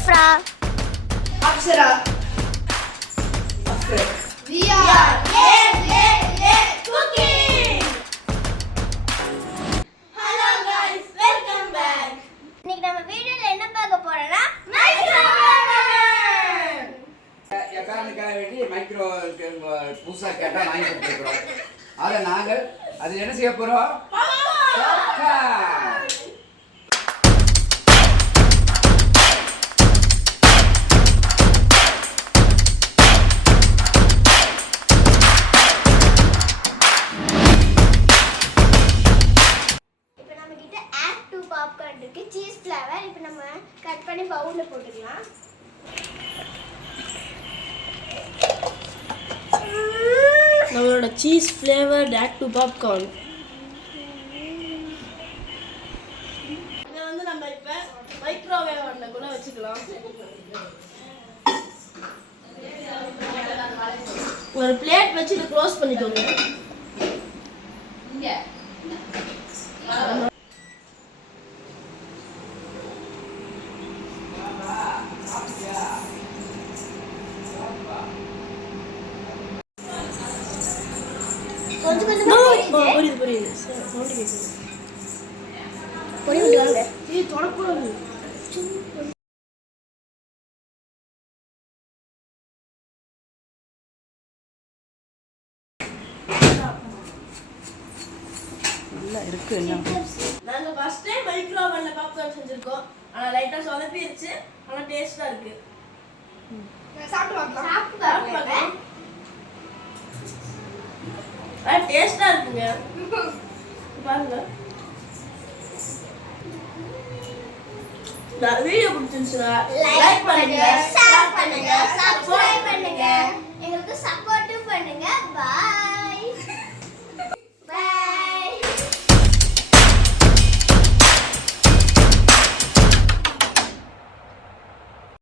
Afra. Apsara. We are cooking. Hello guys, welcome back. இன்னைக்கு நம்ம வீடியோல என்ன பார்க்க போறோம்னா என் பேரனுக்காக வேண்டி மைக்ரோ புதுசாக கேட்டால் வாங்கி கொடுத்துருக்குறோம். அதை நாங்கள் அது என்ன செய்ய போகிறோம்? இப்போ நம்ம கிட்ட ஆட் 2 பாப்கார்ன் இருக்கு, சீஸ் ஃப்ளேவர். இப்போ நம்ம கட் பண்ணி பவுல்ல போட்டுக்கலாம். நம்மளோட cheese flavoured add to popcorn. இதை வந்து நம்ம இப்போ மைக்ரோவேவ் ஓவனில் கூட வச்சுக்கலாம். ஒரு பிளேட் வச்சு இதை க்ளோஸ் பண்ணிக்கோங்க. கொஞ்சம் கொஞ்சமா புரியுது புரியுது. சவுண்ட் கேட்குது. பொடி விட்டுவாங்க. ஏய் தொடக்கூடாது. நல்லா இருக்கு என்ன? நாங்கள் ஃபர்ஸ்ட் டைம் மைக்ரோவேவ்ல பாப்கார்ன் செஞ்சுருக்கோம். ஆனால் லைட்டாக சொதப்பிருச்சு. ஆனால் டேஸ்ட்டாக இருக்கு. சாப்பிட்டு சாப்பிட்டு பாருங்க. பார்க்கலாம். டேஸ்டா இருக்குங்க. பாருங்க. இந்த வீடியோ பிடிச்சிருந்துச்சுன்னா லைக் பண்ணுங்க, ஷேர் பண்ணுங்க,